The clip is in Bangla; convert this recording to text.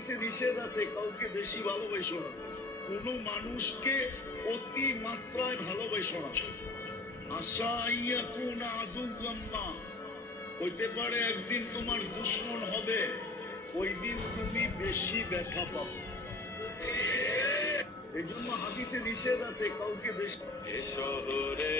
হাদিসে নিষেধ আছে কাউকে বেশি ভালোবাসো না, কোন মানুষকে অতি মাত্রায় ভালোবাসো না। আশা ইয়াকুনা আদুওয়াম্মা, হইতে পারে একদিন তোমার দুশমন হবে, ওই দিন তুমি বেশি ব্যথা পাবে। এই জন্য হাদিসে নিষেধ আছে কাউকে বেশি। এ শহরে